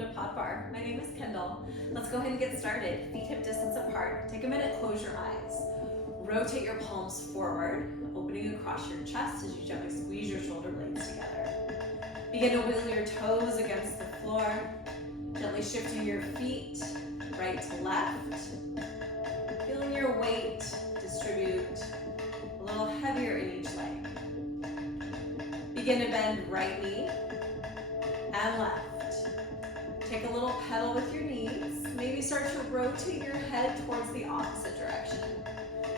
welcome to podBARRE. My name is Kendall. Let's go ahead and get started. Feet hip distance apart. Take a minute, close your eyes. Rotate your palms forward, opening across your chest as you gently squeeze your shoulder blades together. Begin to wiggle your toes against the floor, gently shifting your feet right to left. Feeling your weight distribute a little heavier in each leg. Begin to bend right knee and left. Take a little pedal with your knees. Maybe start to rotate your head towards the opposite direction.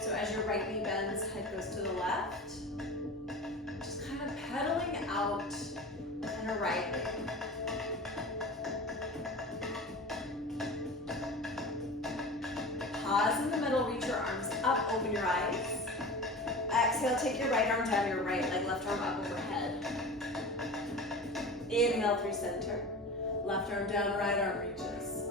So as your right knee bends, head goes to the left. Just kind of pedaling out and a right leg. Pause in the middle, reach your arms up, open your eyes. Exhale, take your right arm down, your right leg, left arm up overhead. Inhale through center. Left arm down, right arm reaches.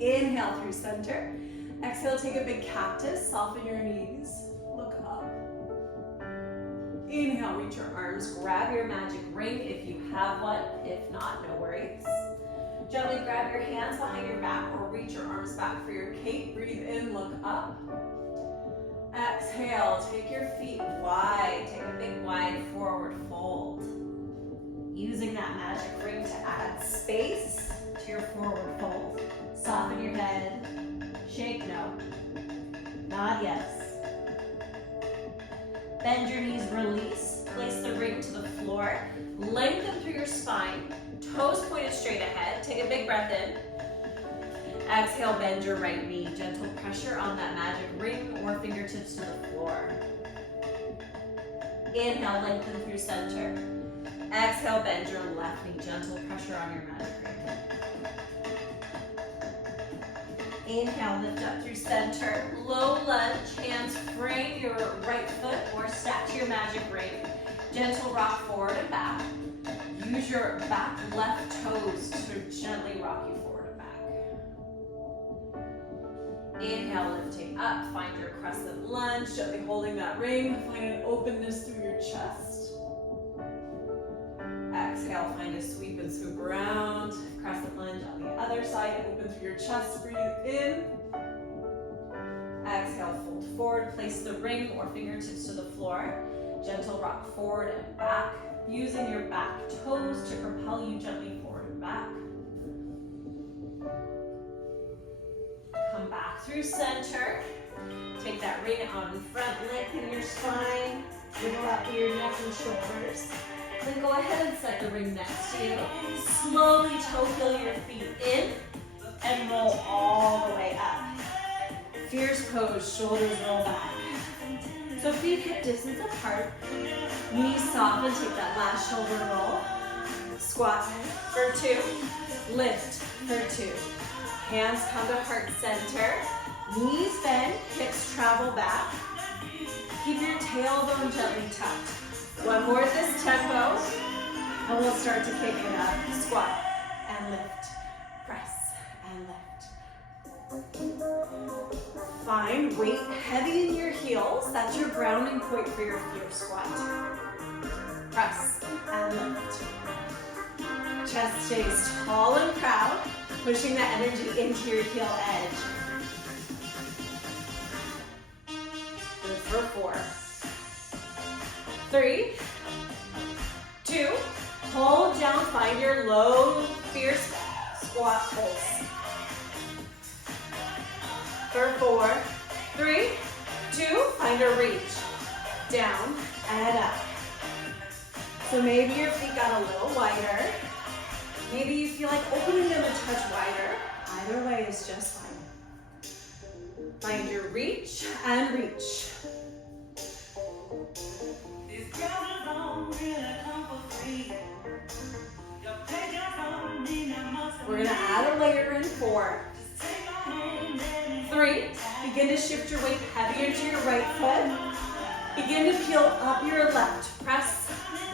Inhale through center. Exhale, take a big cactus, soften your knees, look up. Inhale, reach your arms, grab your magic ring if you have one. If not, no worries. Gently grab your hands behind your back or reach your arms back for your cape. Breathe in, look up. Exhale, take your feet wide. Take a big wide forward fold. Using that magic ring to add space to your forward fold. Soften your head. Shake no. Nod yes. Bend your knees, release. Place the ring to the floor. Lengthen through your spine. Toes pointed straight ahead. Take a big breath in. Exhale, bend your right knee. Gentle pressure on that magic ring or fingertips to the floor. Inhale, lengthen through center. Exhale, bend your left knee. Gentle pressure on your magic ring. Inhale, lift up through center. Low lunge, hands frame your right foot or stack to your magic ring. Gentle rock forward and back. Use your back left toes to gently rock you forward and back. Inhale, lifting up. Find your crescent lunge, gently holding that ring. Find an openness through your chest. Exhale, find a sweep and swoop around. Crescent lunge on the other side. Open through your chest. Breathe in. Exhale, fold forward. Place the ring or fingertips to the floor. Gentle rock forward and back. Using your back toes to propel you gently forward and back. Come back through center. Take that ring out in front. Lengthen your spine. Wiggle out through your neck and shoulders. Then go ahead and set the ring next to you. Slowly toe heel your feet in and roll all the way up. Fierce pose, shoulders roll back. So feet hip distance apart. Knees soften, take that last shoulder roll. Squat for 2. Lift for 2. Hands come to heart center. Knees bend, hips travel back. Keep your tailbone gently tucked. One more at this tempo, and we'll start to kick it up. Squat and lift, press and lift. Find weight heavy in your heels. That's your grounding point for your fierce squat. Press and lift. Chest stays tall and proud, pushing that energy into your heel edge. Good for 4. 3, 2, hold down, find your low, fierce squat pulse. For 4, 3, 2, find a reach. Down and up. So maybe your feet got a little wider. Maybe you feel like opening them a touch wider. Either way is just fine. Find your reach and reach. We're going to add a layer in 4. 3, begin to shift your weight heavier to your right foot. Begin to peel up your left. Press,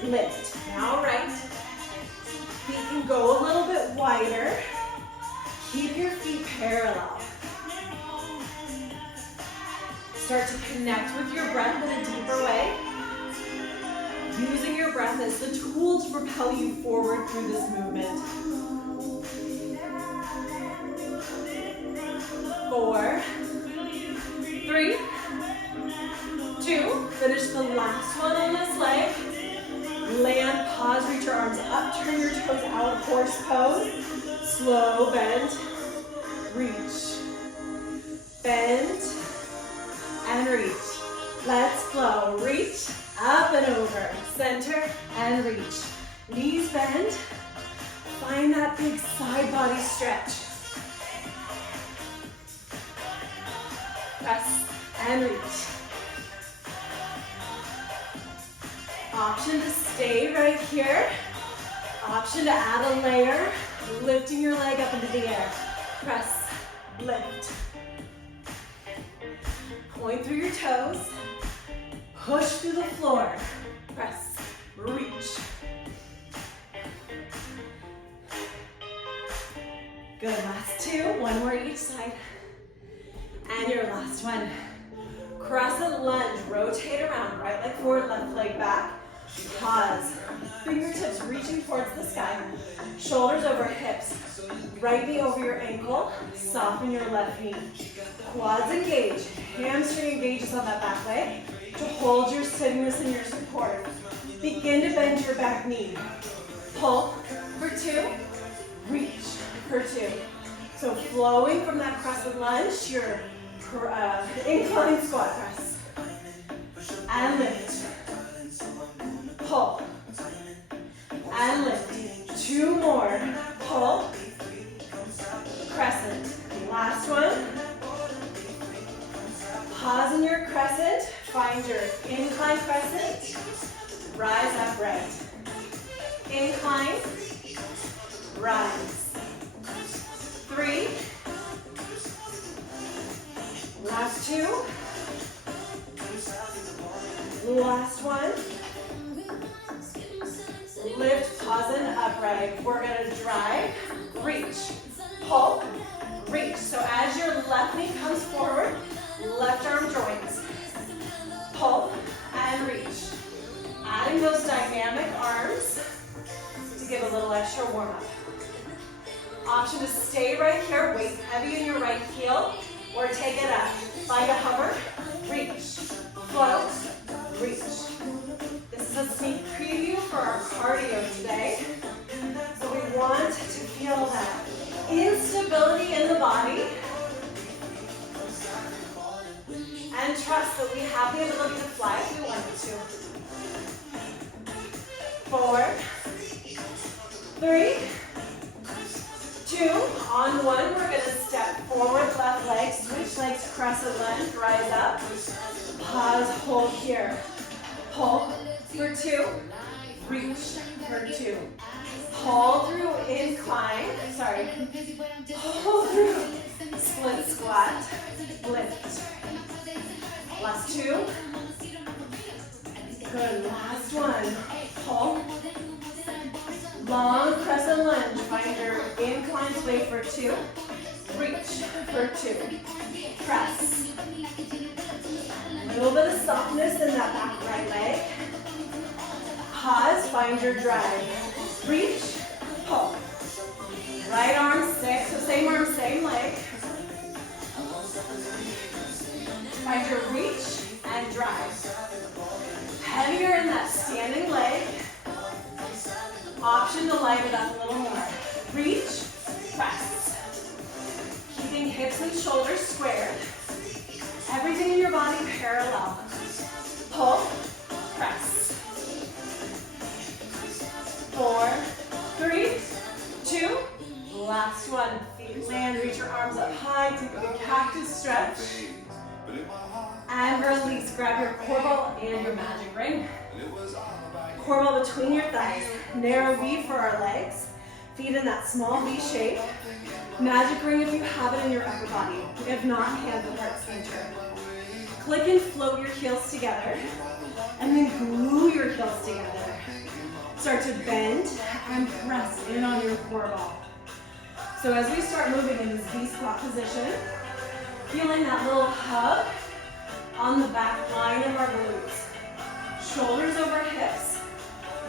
lift. Now right. Feet can go a little bit wider. Keep your feet parallel. Start to connect with your breath in a deeper way. Using your breath as the tool to propel you forward through this movement. 4, 3, 2, finish the last one on this leg. Land, pause, reach your arms up, turn your toes out, horse pose. Slow bend, reach, bend, and reach. Let's flow, reach, up and over, center, and reach. Knees bend, find that big side body stretch. Press and reach. Option to stay right here. Option to add a layer, lifting your leg up into the air. Press, lift. Point through your toes. Push through the floor. Press, reach. Good, last 2. One more each side. And your last one. Crescent lunge, rotate around, right leg forward, left leg back. Pause, fingertips reaching towards the sky, shoulders over hips, right knee over your ankle, soften your left knee. Quads engage, hamstring engages on that back leg to hold your steadiness and your support. Begin to bend your back knee. Pull for 2, reach for 2. So flowing from that crescent lunge to your incline squat press. And lift. Pull. And lift. 2 more. Pull. Crescent. Last one. Pause in your crescent. Find your incline crescent. Rise upright. Incline. Rise. 3. Last 2. Last one. Lift, pause, and upright. We're going to drive, reach, pull, reach. So as your left knee comes forward, left arm joins. Pull and reach. Adding those dynamic arms to give a little extra warm-up. Option to stay right here, weight heavy in your right heel, or take it up. Find a hover, reach, float, reach. This is a sneak preview for our cardio today. So we want to feel that instability in the body and trust that we have the ability to fly if we want to. 4, 3, 2, on 1, we're going to step forward, left leg, switch legs, crescent lunge, rise up, pause, hold here, pull for 2, reach for 2, pull through incline, pull through split squat, lift, last 2, good, last one, pull, long crescent lunge, find your incline sway for 2, reach for 2, press, a little bit of softness in that back right leg, pause, find your drive, reach, pull, right arm 6, so same arm, same leg, find your reach and drive, heavier in that standing leg, option to light it up a little more. Reach, press. Keeping hips and shoulders squared. Everything in your body parallel. Pull, press. 4, 3, 2, last one. Feet land, reach your arms up high, take a big cactus stretch. And release, grab your core ball and your magic ring. Core ball between your thighs. Narrow V for our legs. Feet in that small V shape. Magic ring if you have it in your upper body. If not, hands at heart center. Click and float your heels together. And then glue your heels together. Start to bend and press in on your core ball. So as we start moving in this V squat position, feeling that little hug on the back line of our glutes. Shoulders over hips.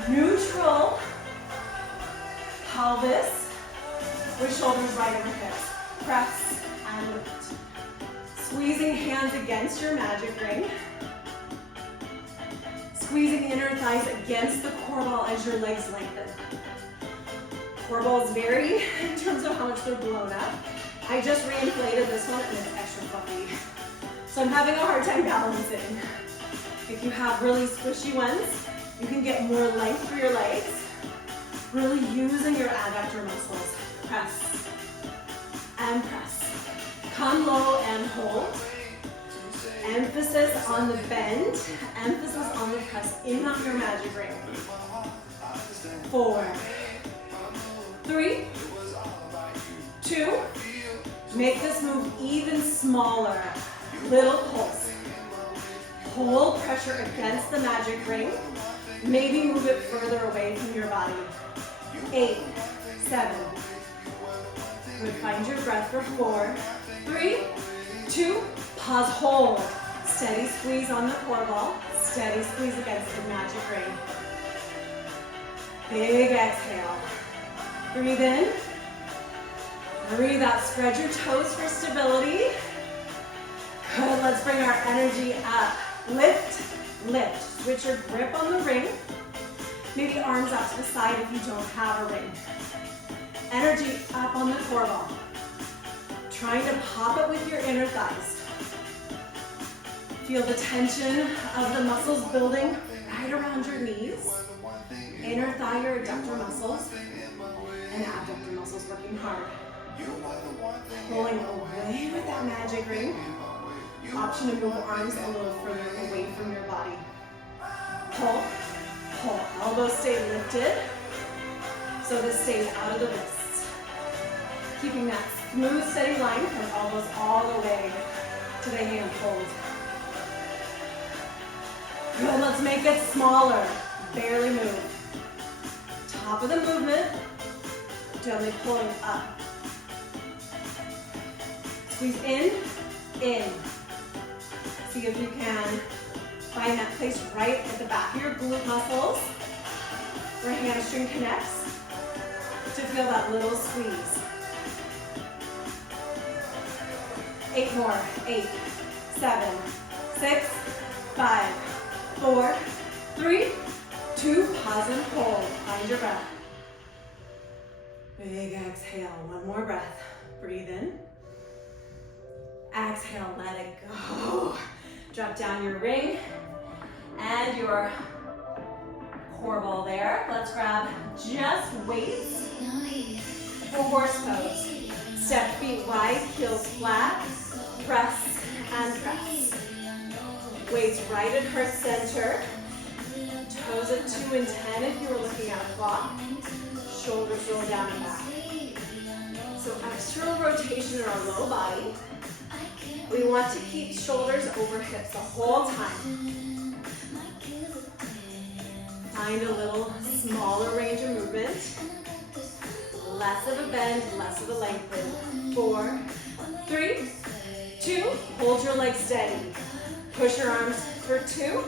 Neutral pelvis with shoulders right over hips. Press and lift. Squeezing hands against your magic ring. Squeezing inner thighs against the core ball as your legs lengthen. Core balls vary in terms of how much they're blown up. I just reinflated this one and it's extra fluffy. So I'm having a hard time balancing. If you have really squishy ones, you can get more length for your legs. Really using your adductor muscles. Press and press. Come low and hold. Emphasis on the bend. Emphasis on the press in on your magic ring. 4, 3, 2. Make this move even smaller. Little pulse. Hold pressure against the magic ring. Maybe move it further away from your body. 8, 7. Good. Find your breath for 4, 3, 2. Pause, hold. Steady squeeze on the core ball. Steady squeeze against the magic ring. Big exhale. Breathe in. Breathe out. Spread your toes for stability. Good. Let's bring our energy up. Lift, lift. Switch your grip on the ring. Maybe arms out to the side if you don't have a ring. Energy up on the core ball. Trying to pop it with your inner thighs. Feel the tension of the muscles building right around your knees. Inner thigh or adductor muscles. And abductor muscles working hard. Pulling away with that magic ring. Option to move arms a little further away from your body. Pull, pull. Elbows stay lifted. So this stays out of the wrists. Keeping that smooth, steady line from elbows all the way to the hand fold. Good, let's make it smaller. Barely move. Top of the movement. Gently pulling up. Squeeze in, in. See if you can find that place right at the back of your glute muscles where hamstring connects to feel that little squeeze. 8 more. 8, 7, 6, 5, 4, 3, 2. Pause and hold. Find your breath. Big exhale. One more breath. Breathe in. Exhale. Let it go. Drop down your ring and your core ball there. Let's grab just weights for horse pose. Step feet wide, heels flat. Press and press. Weights right at heart center. Toes at 2 and 10 if you were looking at a clock. Shoulders roll down and back. So external rotation in our low body. We want to keep shoulders over hips the whole time. Find a little smaller range of movement. Less of a bend, less of a lengthen. 4, 3, 2. Hold your legs steady. Push your arms for 2.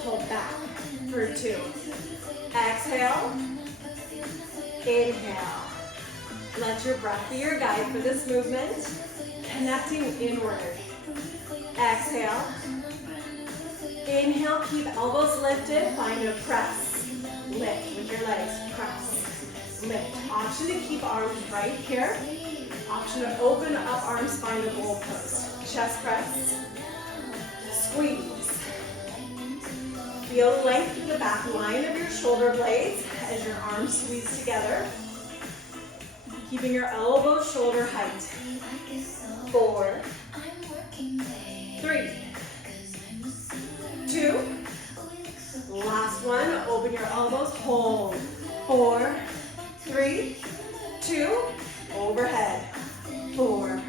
Hold back for 2. Exhale. Inhale. Let your breath be your guide for this movement. Connecting inward. Exhale. Inhale, keep elbows lifted. Find a press. Lift with your legs. Press. Lift. Option to keep arms right here. Option to open up arms, find a goal post. Chest press. Squeeze. Feel length in the back line of your shoulder blades as your arms squeeze together. Keeping your elbows shoulder height. 4, 3, 2. Last one. Open your elbows. Hold. 4, 3, 2. Overhead. 4,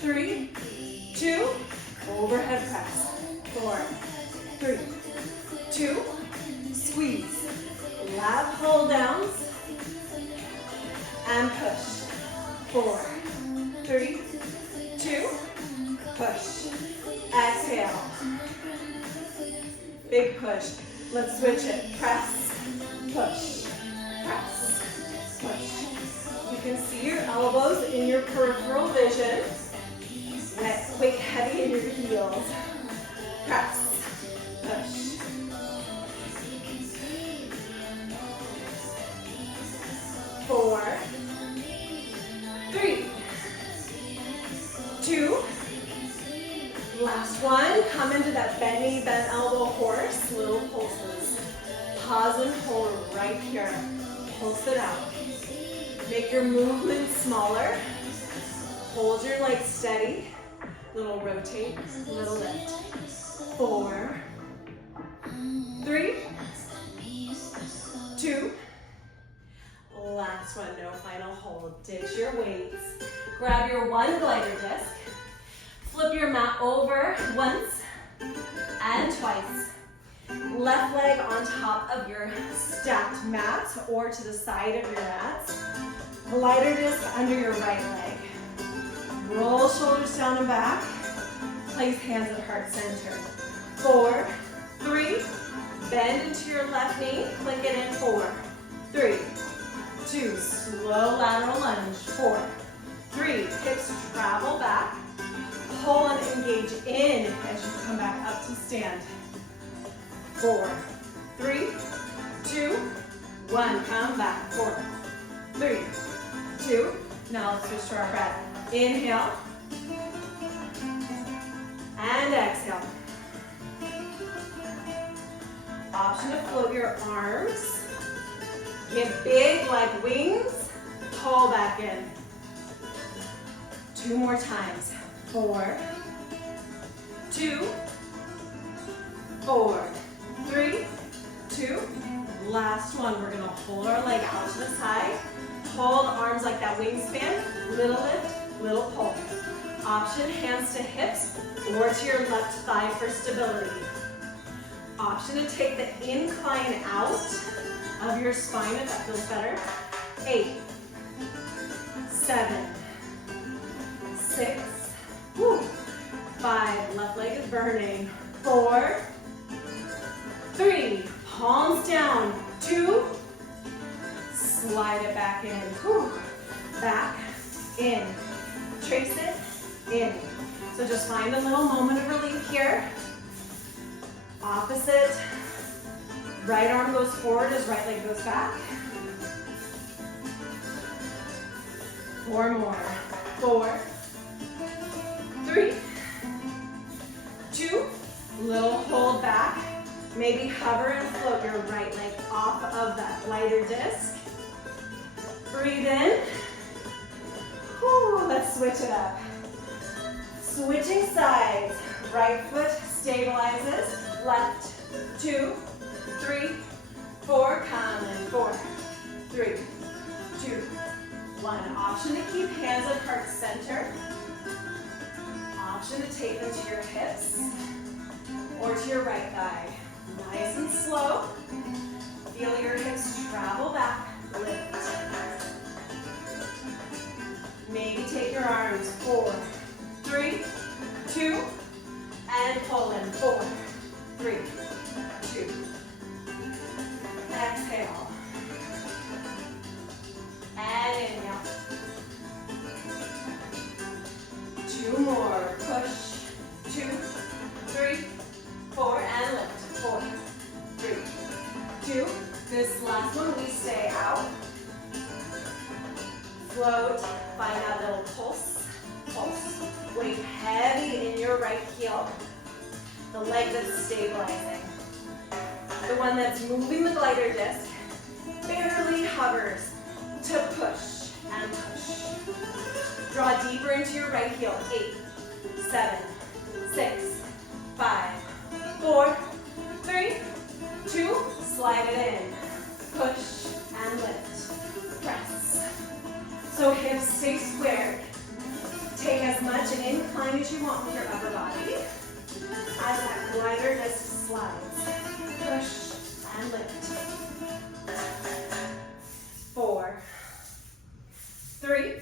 3, 2. Overhead press. 4, 3, 2. Squeeze. Lat pull downs. And push. 4, 3, 2. Push. Exhale. Big push. Let's switch it. Press. push, press, push. You can see your elbows in your peripheral vision. Get quick, heavy in your heels. Press, push. 4, 3, 2, last one. Come into that bend knee, bend elbow horse, little pulses. Pause and hold right here. Pulse it out. Make your movement smaller. Hold your legs steady. Little rotate, little lift. 4, 3, 2, last one, no final hold. Ditch your weights. Grab your one glider disc. Flip your mat over once and twice. Left leg on top of your stacked mat or to the side of your mat. Glider disc under your right leg. Roll shoulders down and back. Place hands at heart center. 4, 3, bend into your left knee. Click it in. 4, 3, 2, slow lateral lunge. 4, 3, hips travel back. Pull and engage in as you come back up to stand. 4, 3, 2, 1, come back. 4, 3, 2, now let's switch to our breath. Inhale, and exhale. Option to float your arms. Give big like wings. Pull back in. 2 more times. 4, 2, 4, 3, 2. Last one. We're gonna hold our leg out to the side. Hold arms like that wingspan. Little lift, little pull. Option, hands to hips or to your left thigh for stability. Option to take the incline out of your spine if that feels better. 8, 7, 6, 5, left leg is burning. 4, 3, palms down. 2, slide it back in. Back, in. Trace it, in. So just find a little moment of relief here. Opposite. Right arm goes forward as right leg goes back. 4 more. 4, 3, 2, little hold back. Maybe hover and float your right leg off of that glider disc. Breathe in. Let's switch it up. Switching sides. Right foot stabilizes. Left. 2, 3, 4. Come in. 4, 3, 2, 1. Option to keep hands at heart center. Option to take them to your hips or to your right thigh. Nice and slow. Feel your hips travel back. Lift. Maybe take your arms. 4, 3, 2, and pull in. 4, 3, 2. Exhale. And inhale. 2 more. Push. 2, 3, 4, and lift. 4, 3, 2. This last one, we stay out. Float. Find that little pulse. Pulse. Weight heavy in your right heel. The leg that's stabilizing. The one that's moving the glider disc barely hovers to push and push. Draw deeper into your right heel. 8, 7, 6, 5, 4, 3, 2. Slide it in. Push and lift. Press. So hips stay squared. Take as much incline as you want with your upper body as that glider disc slides. Push and lift. 4, 3,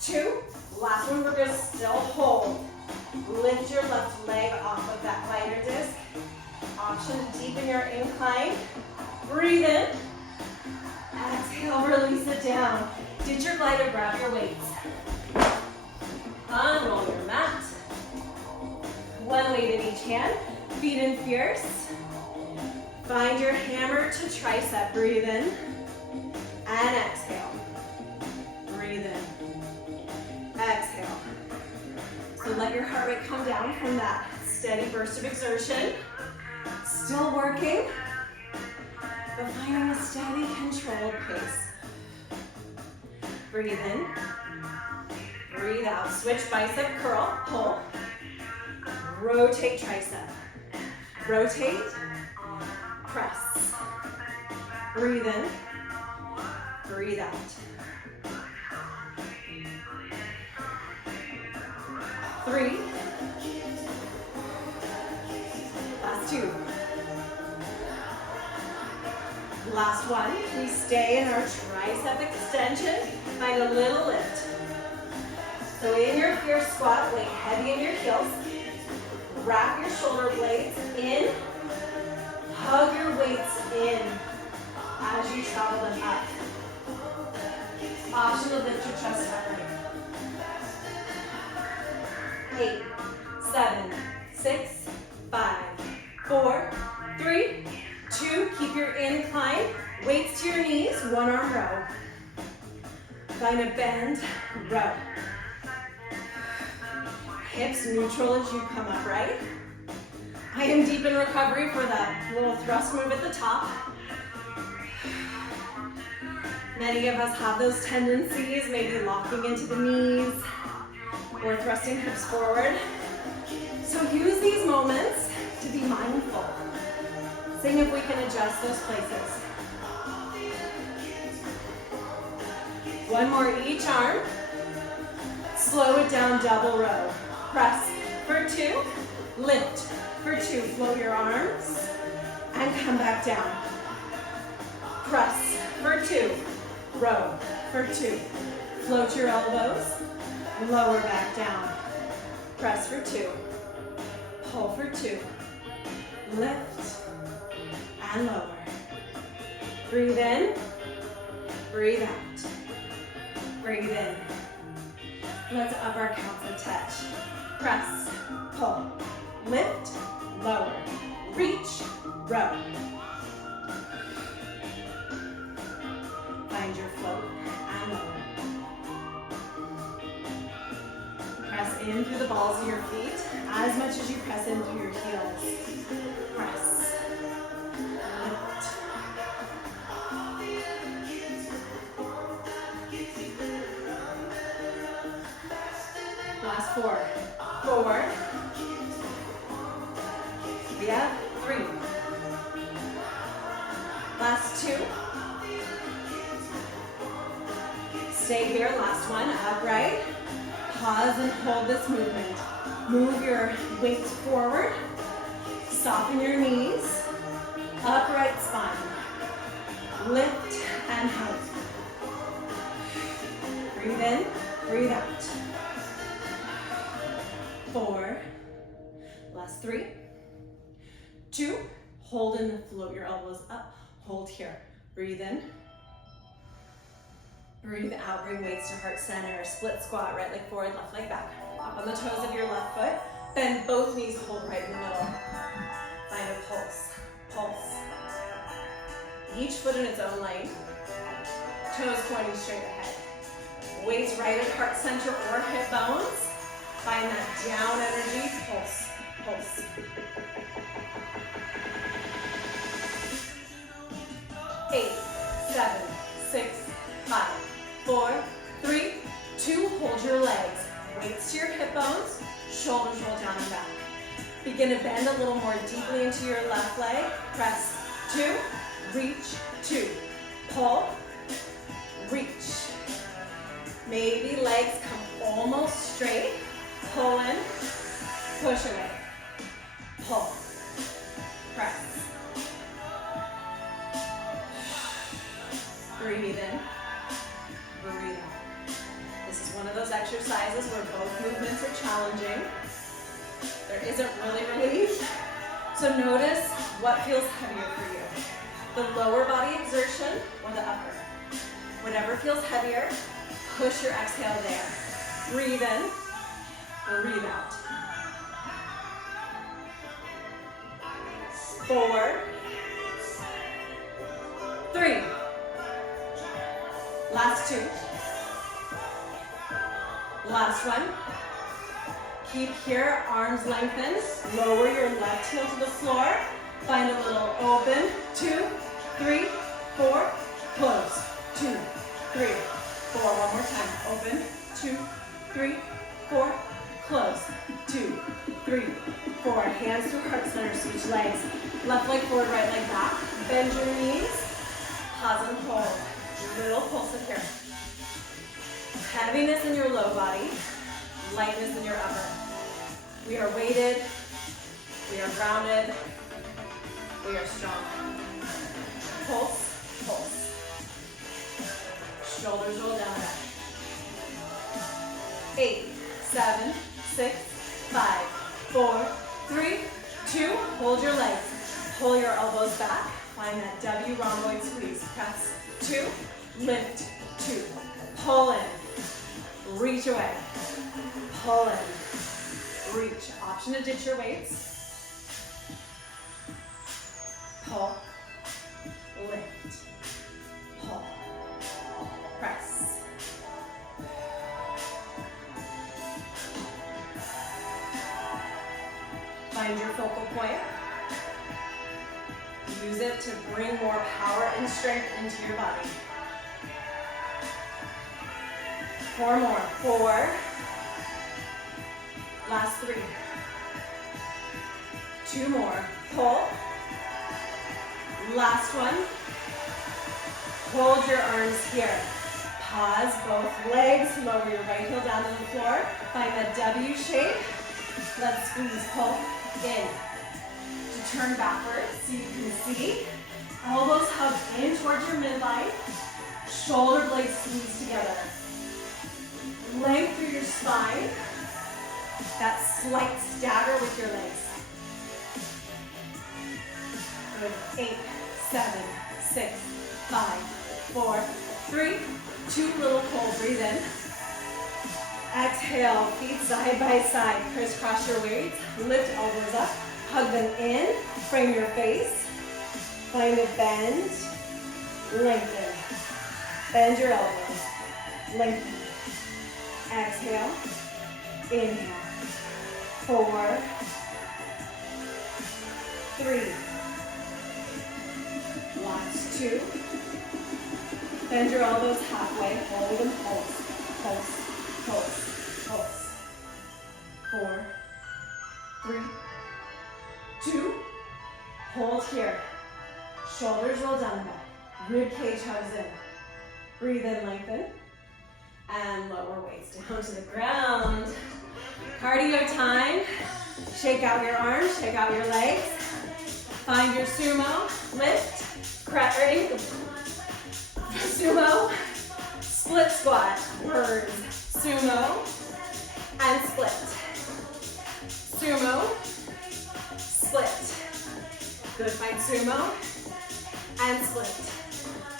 2. Last one, we're going to still hold. Lift your left leg off of that glider disc. Option to deepen your incline Breathe in. Exhale, release it down. Ditch your glider, grab your weights. Unroll your mat. One weight in each hand. Feet in fierce. Find your hammer to tricep. Breathe in. And exhale. Breathe in. Exhale. So let your heart rate come down from that steady burst of exertion. Still working, but finding a steady, controlled pace. Breathe in. Breathe out. Switch bicep curl, pull. Rotate tricep. Rotate, press. Breathe in. Breathe out. 3. Last 2. Last 1. We stay in our tricep extension. Find a little lift. So in your fierce squat, weight heavy in your heels. Wrap your shoulder blades in. Hug your weights in as you travel them up. Option to lift your chest upright. 8, 7, 6, 5, 4, 3, 2. Keep your incline. Weights to your knees. One arm row. Find a bend, row. Hips neutral as you come upright. I am deep in recovery for that little thrust move at the top. Many of us have those tendencies, maybe locking into the knees or thrusting hips forward. So use these moments to be mindful. Seeing if we can adjust those places. One more each arm. Slow it down, double row. Press for 2, lift for 2. Float your arms and come back down. Press for 2, row for 2. Float your elbows, lower back down. Press for 2, pull for 2, lift and lower. Breathe in, breathe out. Breathe in. Let's up our counts and touch. Press, pull, lift, lower, reach, row. Find your float and lower. Press in through the balls of your feet as much as you press in through your heels. Press, lift. Last 4. 4. We have 3. Last 2. Stay here, last one, upright. Pause and hold this movement. Move your weights forward. Soften your knees. Upright spine. Lift and hug. Breathe in, breathe out. 4, last 3, 2, hold and float your elbows up, hold here, breathe in, breathe out, bring weights to heart center, split squat, right leg forward, left leg back, up on the toes of your left foot, bend both knees, hold right in the middle, find a pulse, pulse, each foot in its own lane, toes pointing straight ahead, weights right at heart center or hip bones. Find that down energy, pulse, pulse. Eight, 7, 6, 5, 4, 3, 2, hold your legs. Weights to your hip bones, shoulders roll down and back. Begin to bend a little more deeply into your left leg. Press 2, reach 2, pull, reach. Maybe legs come almost straight. Pull in, push away, pull, press. Breathe in, breathe out. This is one of those exercises where both movements are challenging. There isn't really relief. So notice what feels heavier for you. the lower body exertion or the upper. Whatever feels heavier, push your exhale there. Breathe in, breathe out. 4, 3. Last 2. Last one. Keep here, arms lengthened. Lower your left heel to the floor. Find a little open. 2, 3, 4. Close. 2, 3, 4. One more time. Open. 2, 3, 4. Close. 2, 3, 4. Hands to heart center. Switch legs. Left leg forward, right leg back. Bend your knees. Pause and hold. Little pulse in here. Heaviness in your low body. Lightness in your upper. We are weighted. We are grounded. We are strong. Pulse, pulse. Shoulders roll down back. 8, 7, 6, 5, 4, 3, 2. Hold your legs. Pull your elbows back. Find that W rhomboid squeeze. Press. 2. Lift. 2. Pull in. Reach away. Pull in. Reach. Option to ditch your weights. Pull. Lift. Pull. Press. Find your focal point. Use it to bring more power and strength into your body. 4 more. 4. Last 3. 2 more. Pull. Last one. Hold your arms here. Pause both legs. Lower your right heel down to the floor. Find that W shape. Let's squeeze. Pull in. To turn backwards so you can see. Elbows hug in towards your midline. Shoulder blades squeeze together. Length through your spine. That slight stagger with your legs. Good. 8, 7, 6, 5, 4, 3, 2. Little pull. Breathe in. Exhale. Feet side by side. Crisscross your weights. Lift elbows up. Hug them in. Frame your face. Find a bend. Lengthen. Bend your elbows. Lengthen. Exhale. Inhale. 4, 3. Last 2. Bend your elbows halfway. Hold and pulse. Pulse. Pulse. Pulse. 4, 3, 2. Hold here. Shoulders roll down the back. Rib cage hugs in. Breathe in, lengthen. And lower weights down to the ground. Cardio time. Shake out your arms, shake out your legs. Find your sumo. Lift. Ready? Sumo. Split squat. Words. Sumo. And split. Sumo. Split. Good. Find sumo. And split.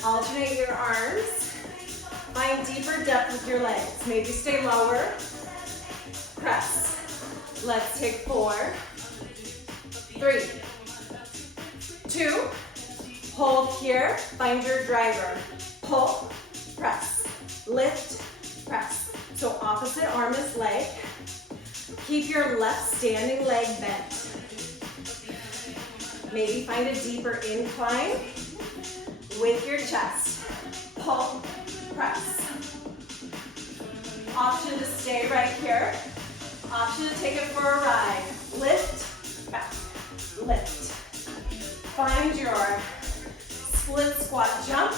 Alternate your arms. Find deeper depth with your legs. Maybe stay lower. Press. Let's take 4, 3, 2. Hold here. Find your driver. Pull. Press. Lift. Press. So opposite arm is leg. Keep your left standing leg bent. Maybe find a deeper incline with your chest. Pull. Press. Option to stay right here. Option to take it for a ride. Lift, back, lift. Find your split squat jump.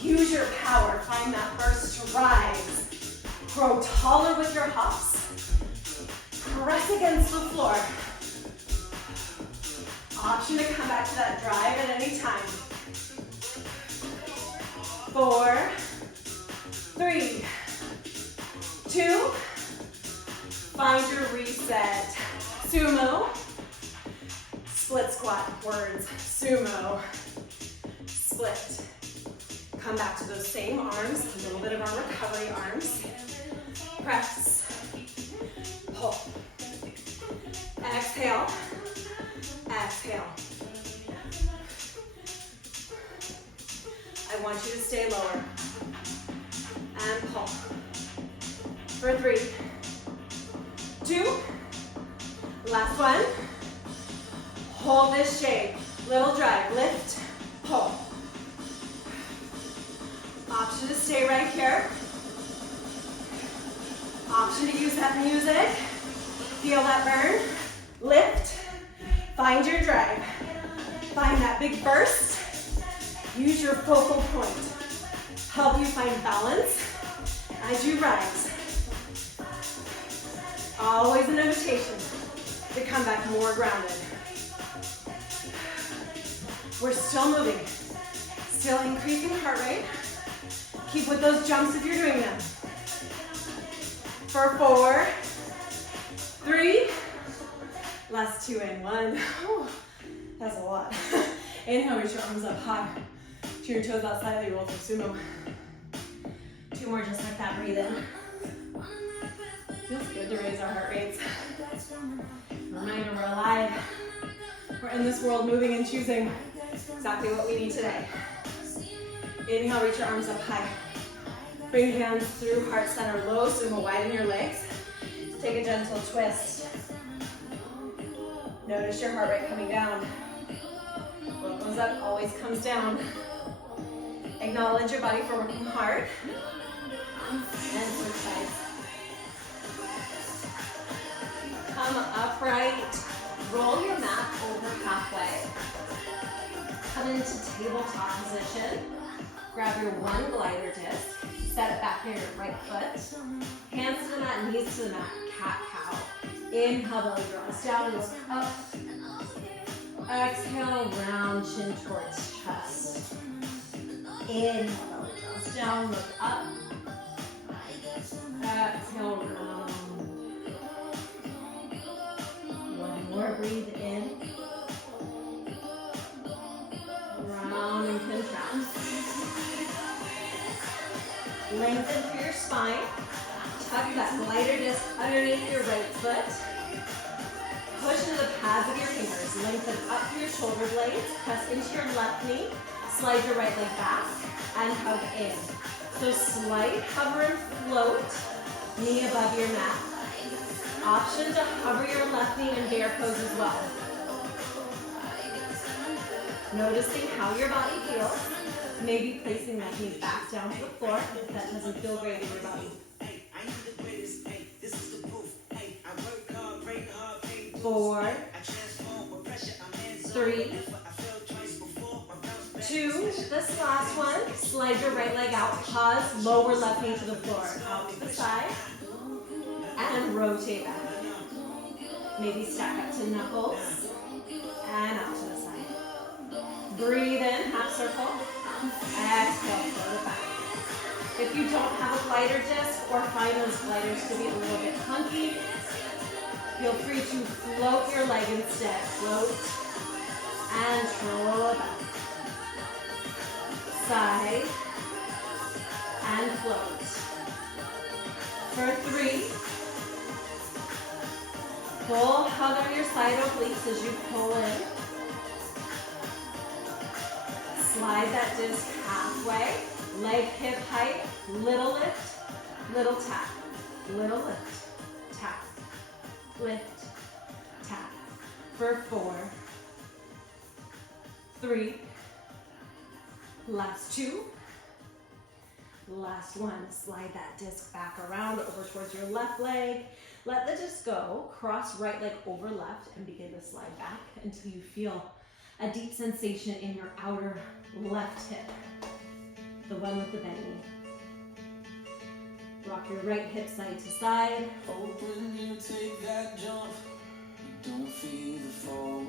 Use your power. Find that first rise. Grow taller with your hops. Press against the floor. Option to come back to that drive at any time. 4, 3, 2. Find your reset. Sumo. Split squat. Words. Sumo. lift. Come back to those same arms, a little bit of our recovery arms. Press, pull. Exhale, exhale. I want you to stay lower. And pull. For 3, 2, last one. Hold this shape. Little drive, lift, pull. Option to stay right here. Option to use that music. Feel that burn. Lift, find your drive. Find that big burst. Use your focal point. Help you find balance as you rise. Always an invitation to come back more grounded. We're still moving, still increasing heart rate. Keep with those jumps if you're doing them. For 4, 3, last 2 and 1. Oh, that's a lot. Inhale, reach your arms up high. Turn your toes outside, you roll through sumo. 2 more just like that, breathe in. Feels good to raise our heart rates. Reminder, we're alive. We're in this world moving and choosing exactly what we need today. Inhale, reach your arms up high. Bring hands through heart center low, sumo, widen your legs. Take a gentle twist. Notice your heart rate coming down. What goes up always comes down. Acknowledge your body for working hard. And switch sides. Come upright. Roll your mat over halfway. Come into tabletop position. Grab your one glider disc. Set it back near your right foot. Hands to the mat, knees to the mat. Cat-cow. Inhale, belly draws down, look up. Exhale, round chin towards chest. Inhale, belly draws down, look up. Exhale, round. One more, breathe in. Round and contract. Lengthen through your spine. Tuck that glider disc underneath your right foot. Push into the pads of your fingers. Lengthen up through your shoulder blades. Press into your left knee. Slide your right leg back and hug in. So slight hover and float. Knee above your mat. Option to hover your left knee in bear pose as well. Noticing how your body feels. Maybe placing that knee back down to the floor if that doesn't feel great in your body. 4, 3, 2, this last one, slide your right leg out, pause, lower left knee to the floor, out to the side, and rotate back. Maybe stack up to knuckles, and out to the side. Breathe in, half circle, exhale, float it back. If you don't have a glider disc or find those gliders to be a little bit clunky, feel free to float your leg instead. Float and roll it back. Side and float. For 3, full hug on your side obliques as you pull in. Slide that disc halfway. Leg hip height. Little lift, little tap. Little lift, tap. Lift, tap. For 4, 3, last 2, last 1. Slide that disc back around over towards your left leg. Let the disc go. Cross right leg over left and begin to slide back until you feel a deep sensation in your outer left hip, the one with the bent knee. Rock your right hip side to side. When you take that jump, you don't feel the fall.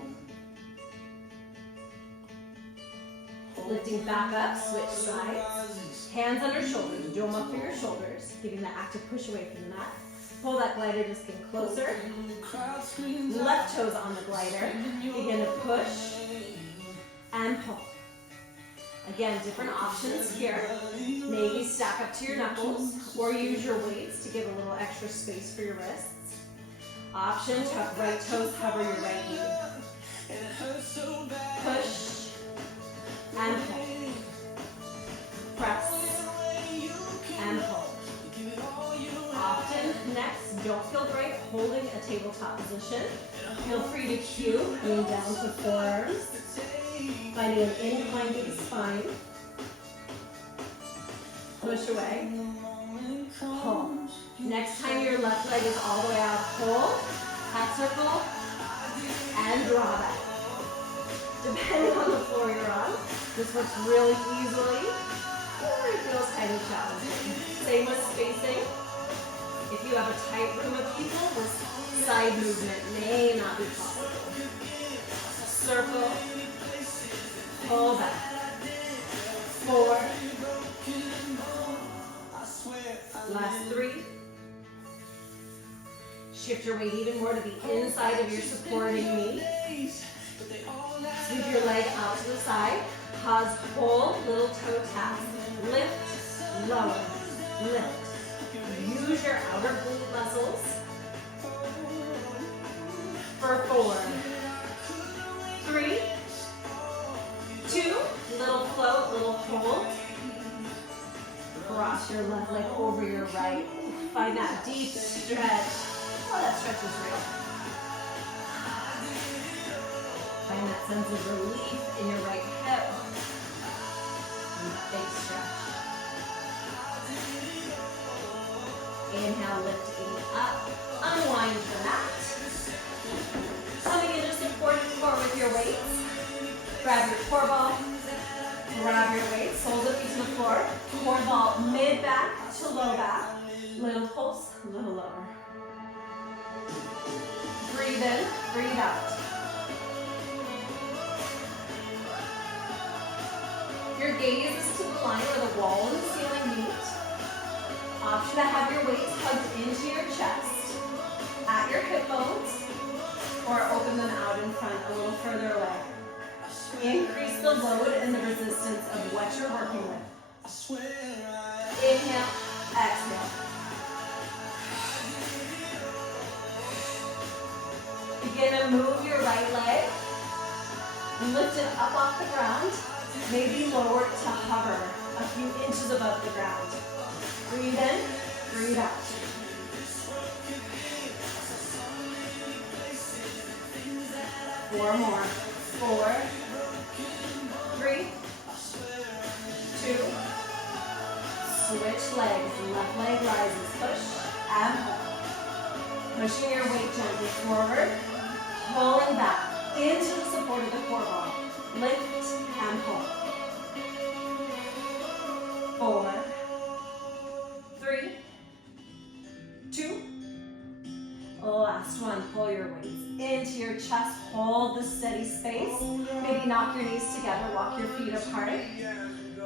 Lifting back up, switch sides. Hands under shoulders, dome up through your shoulders, giving that active push away from the mat. Pull that glider disc in closer. Left toes on the glider. Begin to push and pull. Again, different options here. Maybe stack up to your knuckles or use your weights to give a little extra space for your wrists. Option, tuck right toes, cover your right knee. Push and pull. Press and pull. Often, next, don't feel great holding a tabletop position. Feel free to cue, lean down to forearms, finding an incline to the spine. Push away. Pull. Next time your left leg is all the way out, pull, half circle, and draw back. Depending on the floor you're on, this works really easily, or it feels kind of challenging. Same with spacing. If you have a tight room of people, this side movement may not be possible. Circle, pull back. 4, last 3. Shift your weight even more to the inside of your supporting knee. Sweep your leg out to the side. Pause, hold, little toe tap. Lift, lower, lift. Use your outer glute muscles. For 4, 3, 2, little float, little hold. Cross your left leg over your right. Find that deep stretch. Oh, that stretch is real. Find that sense of relief in your right hip. And big stretch. Inhale, lifting up. Unwind the mat. Coming into supported core with your weights. Grab your core ball. Grab your weights. Soles of feet to the floor. Core ball mid back to low back. Little pulse, little lower. Breathe in, breathe out. Your gaze is to the line where the wall and the ceiling meet. Option to have your weights hugged into your chest, at your hip bones, or open them out in front a little further away. Increase the load and the resistance of what you're working with. Inhale, exhale. Begin to move your right leg. Lift it up off the ground. Maybe lower it to hover a few inches above the ground. Breathe in, breathe out. Four more. 4, 3, 2. Switch legs. Left leg rises. Push and pull. Pushing your weight gently forward. Pulling back into the support of the core ball. Lift and pull. 4, 3, 2. Last one. Pull your weights into your chest. Hold the steady space. Maybe knock your knees together. Walk your feet apart.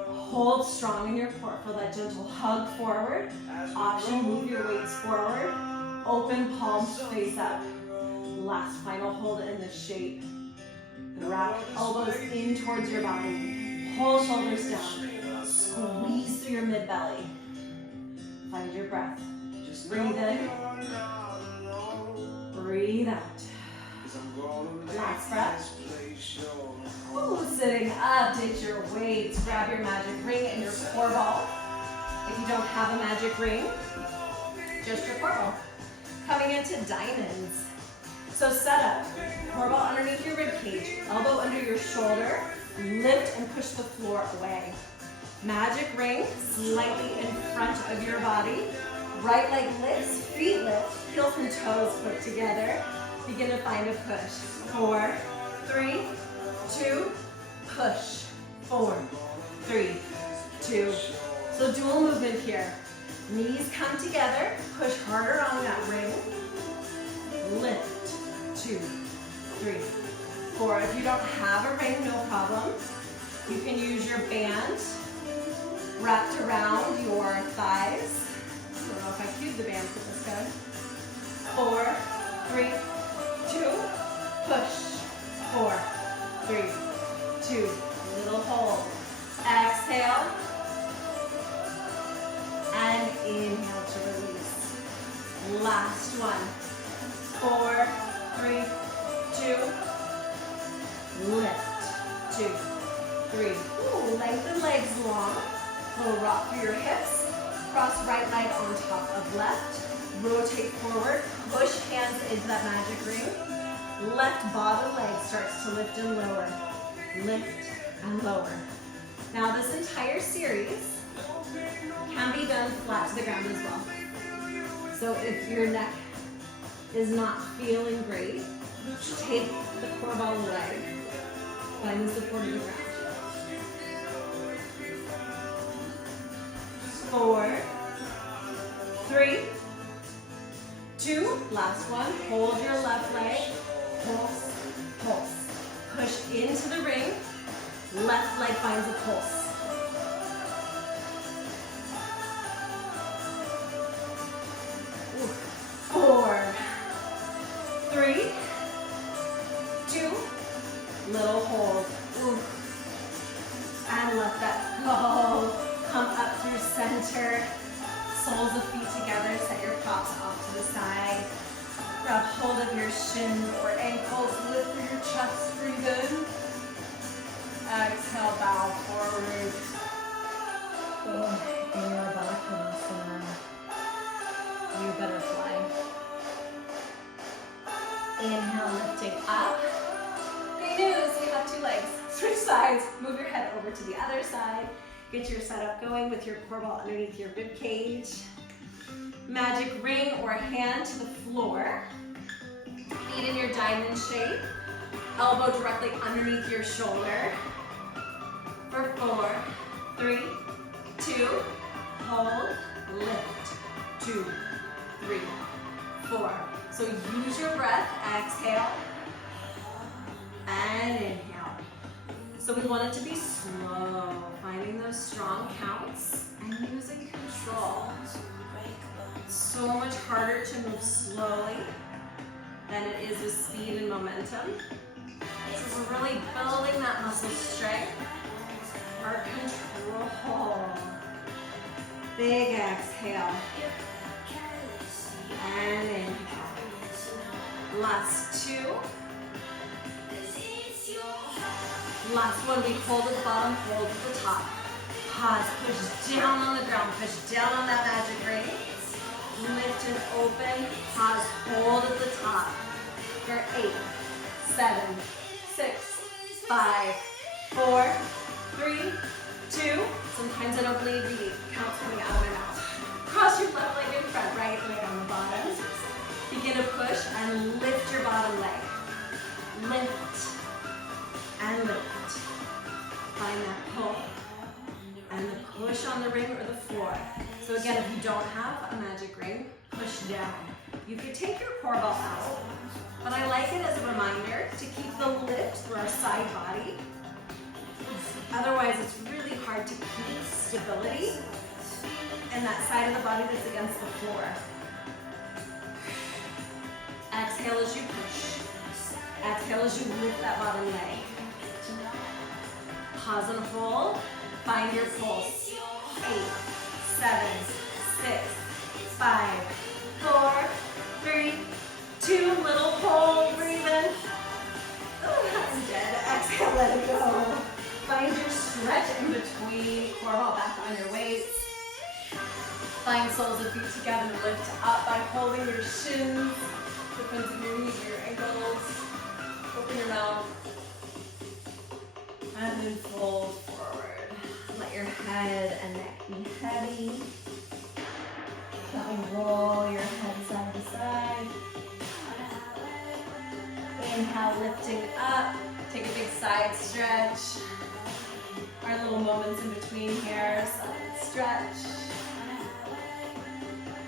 Hold strong in your core. Feel that gentle hug forward. Option, move your weights forward. Open palms face up. Last final hold in this shape. Wrap elbows in towards your body. Pull shoulders down. Squeeze through your mid-belly. Find your breath. Breathe in. Breathe out. Last breath. Ooh, sitting up, ditch your weights. Grab your magic ring and your core ball. If you don't have a magic ring, just your core ball. Coming into diamonds. So set up, core ball underneath your rib cage, elbow under your shoulder, lift and push the floor away. Magic ring slightly in front of your body. Right leg lifts, feet lift, heels and toes put together. Begin to find a push. 4, 3, 2, push. 4, 3, 2. So dual movement here. Knees come together, push harder on that ring. Lift. 2, 3, 4. If you don't have a ring, no problem. You can use your band wrapped around your thighs. I don't know if I cued the band for this guy. 4, 3, 2, push. 4, 3, 2. Little hold. exhale. And inhale to release. Last one. 4, 3, 2. Lift. 2, 3. Ooh, lengthen legs long. Little rock through your hips. Cross right leg on top of left. Rotate forward. Push hands into that magic ring. Left bottom leg starts to lift and lower. Lift and lower. Now this entire series can be done flat to the ground as well. So if your neck is not feeling great, take the core ball away. Find the support of the ground. 4, 3, 2, last one. Hold your left leg. Pulse, pulse. Push into the ring. Left leg finds a pulse. Ooh. 4, 3, 2, little hold. Ooh. And let that go. Come up through center. Soles of feet together. Set your props off to the side. Grab hold of your shins or ankles. Lift through your chest. Breathe in. Exhale, bow forward. In your Baddha. You butterfly. Inhale, lifting up. Good news, we have 2 legs. Switch sides. Move your head over to the other side. Get your setup going with your core ball underneath your rib cage. Magic ring or hand to the floor. Feet in your diamond shape. Elbow directly underneath your shoulder. For 4, 3, 2, hold, lift. 2, 3, 4. So use your breath. Exhale and inhale. So we want it to be slow, finding those strong counts and using control. So much harder to move slowly than it is with speed and momentum. So we're really building that muscle strength, our control. Big exhale. And inhale. Last 2. Last one, we hold at the bottom, hold at the top. Pause, push down on the ground, push down on that magic ring. Lift and open, pause, hold at the top. For 8, 7, 6, 5, 4, 3, 2. Sometimes I don't believe the counts coming out of my mouth. Cross your left leg in front, right leg on the bottom. Begin to push and lift your bottom leg. Lift and lift. Find that pull and the push on the ring or the floor. So again, if you don't have a magic ring, push down. You could take your core ball out, but I like it as a reminder to keep the lift through our side body. Otherwise, it's really hard to keep stability in that side of the body that's against the floor. Exhale as you push. Exhale as you lift that bottom leg. Pause and hold. Find your pulse. 8, 7, 6, 5, 4, 3, 2. Little pull. Breathe in. Oh, that's dead. Exhale, let it go. Find your stretch in between. Core ball back on your weights. Find soles of feet together. Lift up by holding your shins. The fronts of your knees, your ankles. Open your mouth. And then fold forward. Let your head and neck be heavy. Gently roll your head side to side. Inhale, lifting up. Take a big side stretch. Our little moments in between here. Side stretch.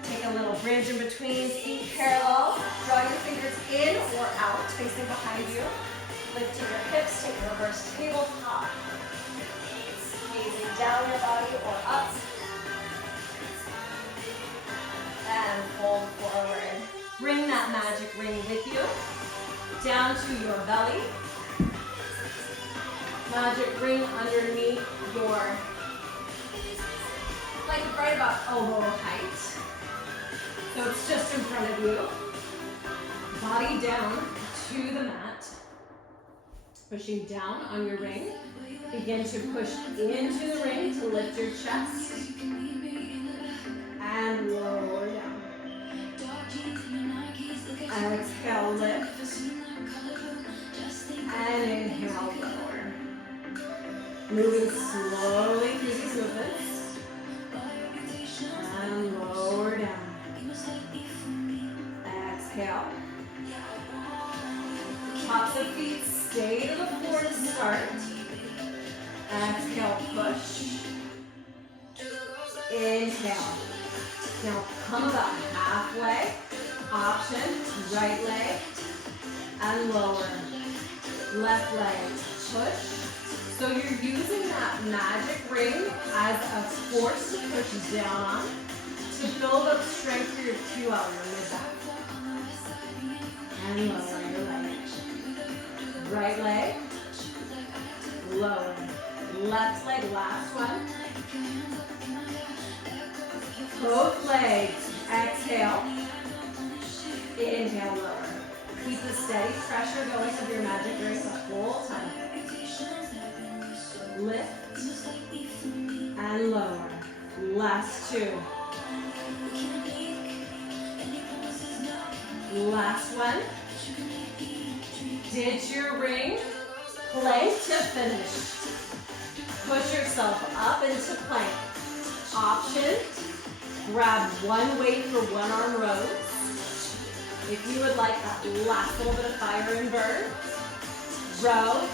Take a little bridge in between. Feet parallel. Draw your fingers in or out, facing behind you. Lifting your hips, take a reverse tabletop. Gazing down your body or up. And fold forward. Bring that magic ring with you. Down to your belly. Magic ring underneath your plank right about elbow height. So it's just in front of you. Body down to the mat. Pushing down on your ring. Begin to push into the ring to lift your chest. And lower down. Exhale, lift. And inhale, lower. Moving slowly through these movements. And lower down. Exhale. Tops of feet stay to the floor to start. Exhale, push. Inhale. Now come about halfway. Option, right leg and lower. Left leg, push. So you're using that magic ring as a force to push down on to build up strength for your QL, your mid-back. And lower your leg. Right leg, lower. Left leg, last one. Both legs, exhale. Inhale, lower. Keep the steady pressure going of your magic ring the whole time. Lift and lower. Last two. Last one. Ditch your ring. Plank to finish. Push yourself up into plank. Option. Grab one weight for one arm rows. If you would like that last little bit of fire and burn, row,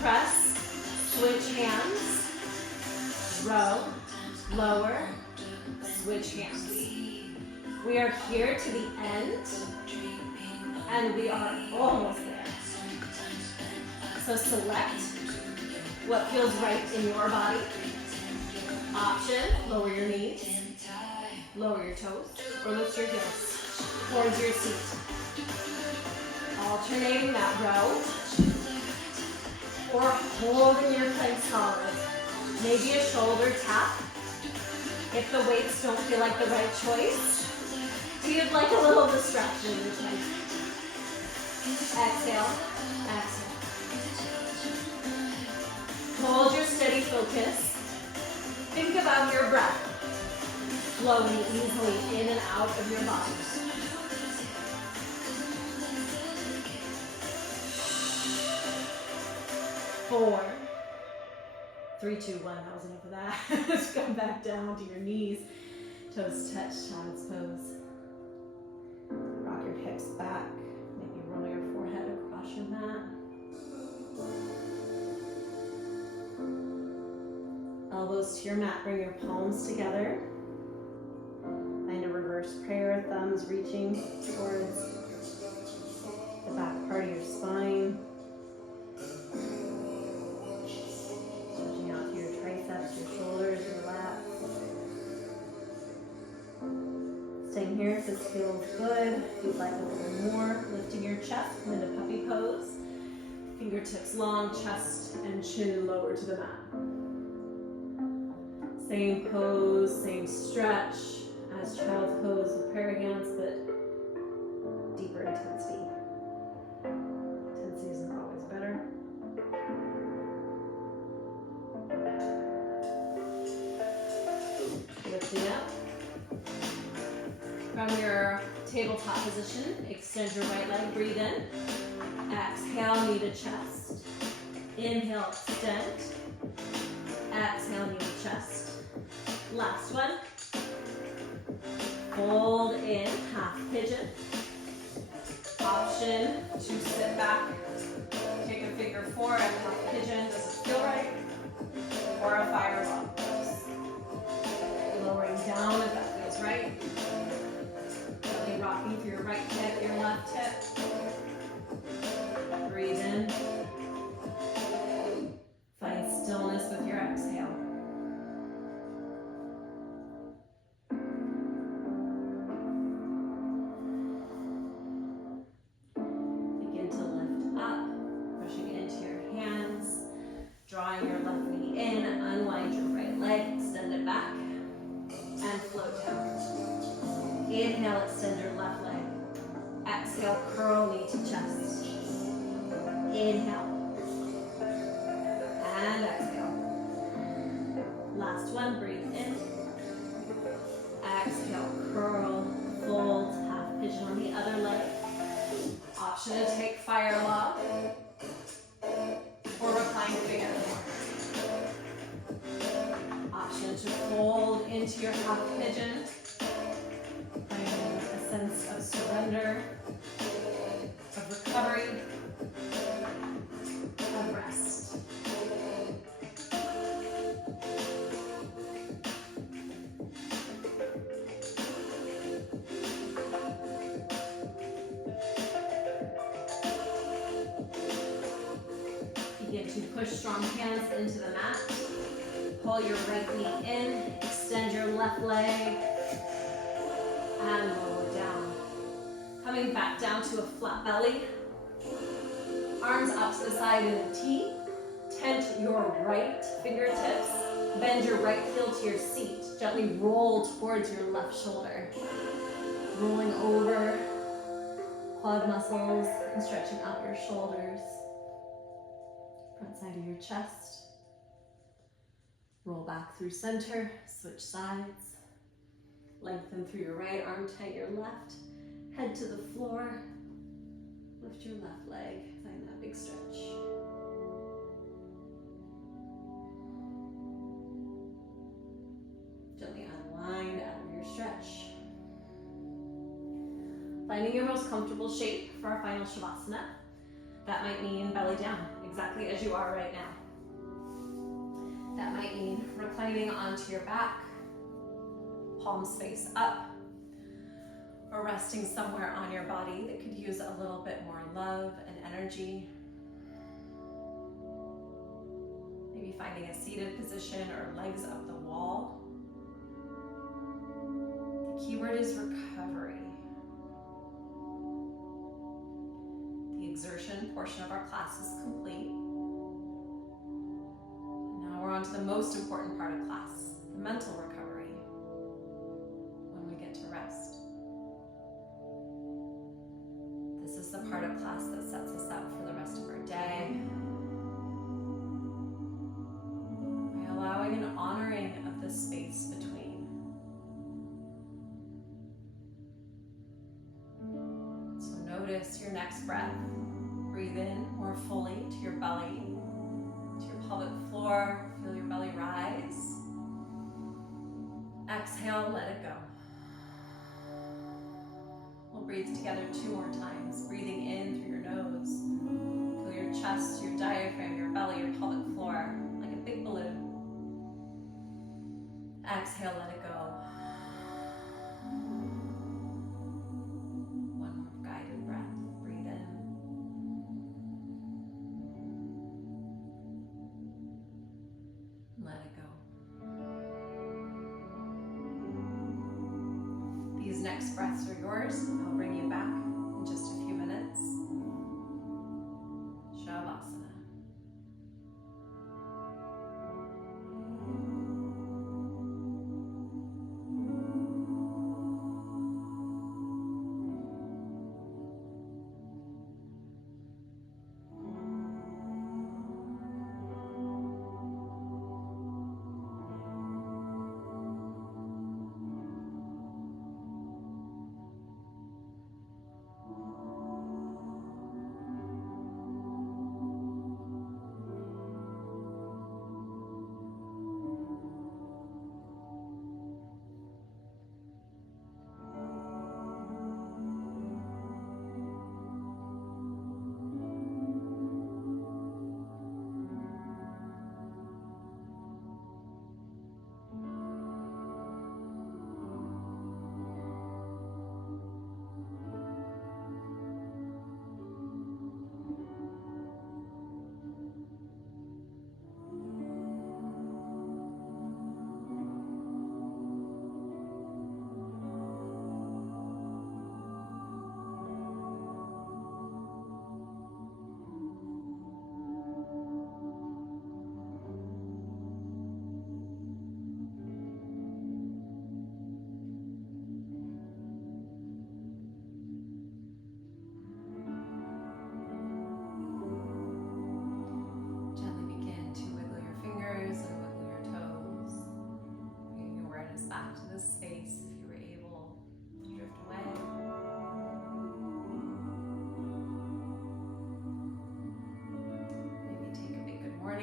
press, switch hands, row, lower, switch hands. We are here to the end, and we are almost there. So select what feels right in your body. Option, lower your knees, lower your toes, or lift your heels towards your seat. Alternating that row or holding your plank solid. Maybe a shoulder tap if the weights don't feel like the right choice. You'd like a little distraction in your plank. Exhale, exhale. Hold your steady focus. Think about your breath flowing easily in and out of your body. 4, 3, 2, 1. That was enough of that. Just come back down to your knees. Toes touch, child's pose. Rock your hips back. Maybe roll your forehead across your mat. Elbows to your mat. Bring your palms together. Find a reverse prayer. Thumbs reaching towards the back part of your spine. Stretching out to your triceps, your shoulders, your lats. Staying here if this feels good. If you'd like a little more, lifting your chest, come into puppy pose. Fingertips long, chest and chin lower to the mat. Same pose, same stretch as child's pose with prayer hands, but deeper intensity. Intensity isn't always better. Lifting up. From your tabletop position, extend your right leg, breathe in. Exhale, knee to chest. Inhale, extend. Exhale, knee to chest. Last one. Fold in, half pigeon. Option to sit back. Take a figure 4 and half pigeon. Does it feel right? Or a fireball pose. Lowering down if that feels right. Gently rocking through your right hip, your left hip. Breathe in. Find stillness with your exhale. Begin to lift up, pushing into your hands, drawing your left knee in, unwind your right leg, extend it back. Shavasana, breathe in. Exhale, curl, fold, half pigeon on the other leg. Option to take fire log or recline figure. Option to fold into your half pigeon, finding a sense of surrender, of recovery, of rest. Begin to push strong hands into the mat. Pull your right knee in, extend your left leg, and lower down. Coming back down to a flat belly. Arms up to the side in a T. Tent your right fingertips. Bend your right heel to your seat. Gently roll towards your left shoulder. Rolling over quad muscles and stretching out your shoulders. Front side of your chest. Roll back through center, switch sides. Lengthen through your right arm, tight your left. Head to the floor. Lift your left leg, find that big stretch. Gently unwind out of your stretch. Finding your most comfortable shape for our final Shavasana. That might mean belly down, exactly as you are right now. That might mean reclining onto your back, palms face up, or resting somewhere on your body that could use a little bit more love and energy. Maybe finding a seated position or legs up the wall. The key word is recovery. The exertion portion of our class is complete. We're on to the most important part of class, the mental recovery, when we get to rest. This is the part of class that sets us up for the rest of our day. By allowing an honoring of the space between. So notice your next breath. Breathe in more fully to your belly, to your pelvic floor. Feel your belly rise. Exhale, let it go. We'll breathe together 2 more times. Breathing in through your nose. Feel your chest, your diaphragm, your belly, your pelvic floor, like a big balloon. Exhale, let it go. One more guided breath. Breathe in. Let it go. These next breaths are yours. I'll bring you back in just a few minutes. Shavasana.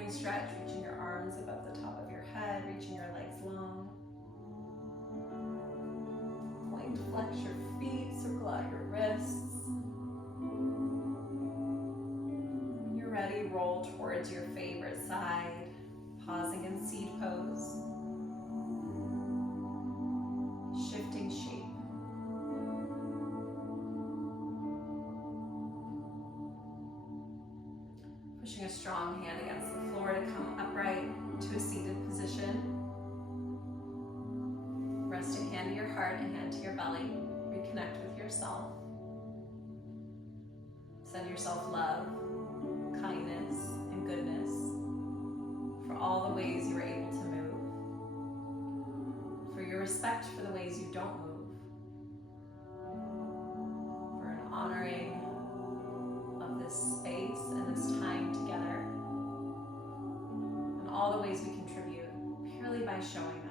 morning stretch, reaching your arms above the top of your head, reaching your legs long. Going to flex your feet, circle out your wrists. When you're ready, roll towards your favorite side, pausing in seed pose. Shifting shape. Pushing a strong hand against the floor to come upright to a seated position. Resting hand to your heart and hand to your belly. Reconnect with yourself. Send yourself love, kindness, and goodness for all the ways you were able to move. For your respect for the ways you don't move. For an honoring of this space and this time together. And all the ways we contribute purely by showing